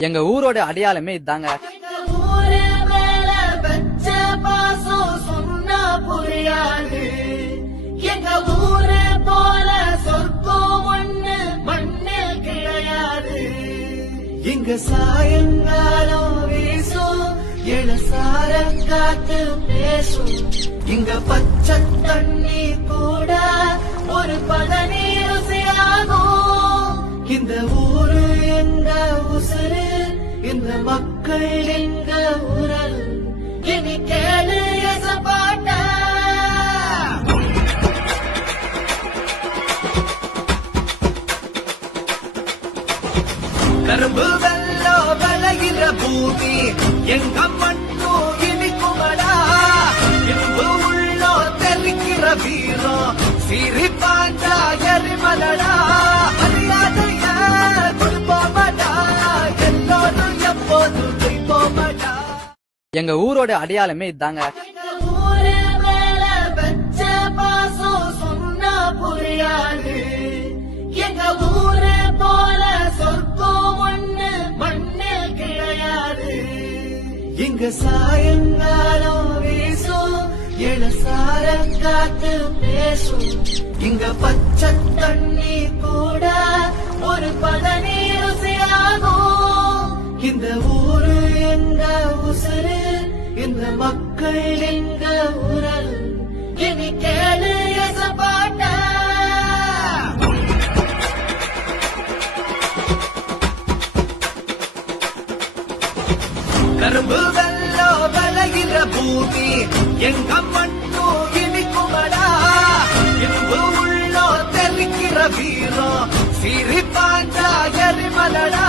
எங்க ஊரோட அடையாளமே இதாங்க. எங்க ஊரு போல சொர்க்கம் ஒண்ணு மண்ணில் கிடையாது. இங்க சாயங்காலம் வீசும் இளசார காத்து பேசும். இங்க பச்சை தண்ணி கூட ஒரு பதநீர் ருசியாகும். இந்த ஊரு எங்க உசுரு, இந்த மக்கள் எங்க உரல். இனி கேளு எசப்பாட்ட. கரும்பு வெள்ளோ விளைகிற பூமி எங்க மண்ணோ இனிக்குமடா. இரும்பு உள்ளோ தெரிக்கிற வீரம் சிரி பாண்டா எரிமலடா. மரியாதைய கொடுப்போமடா, எல்லோரும் எப்போதும் ஜெயிப்போமடா. எங்க ஊரோட அடையாளமே இதாங்க. ஊரு மேல வச்ச பாசம் சொன்னா புரியாது. எங்க ஊரு போல சொர்க்கம் ஒண்ணு மண்ணில் கிடையாது. இங்க சாயங்காலம் வீசும் இளசார காத்து பேசும். இங்க பச்சை தண்ணி கூட ஒரு பதநீர் ருசியாகும். இந்த ஊரு எங்க உசுரு, இந்த மக்கள் எங்க உரல். இனி கேளு எசப்பாட்ட. கரும்பு வெள்ளோ விளைகிற பூமி எங்க மண்ணோ இனிக்குமடா. இரும்பு உள்ளோ தெரிக்கிற வீரம் சிரி பாண்டா எரிமலடா.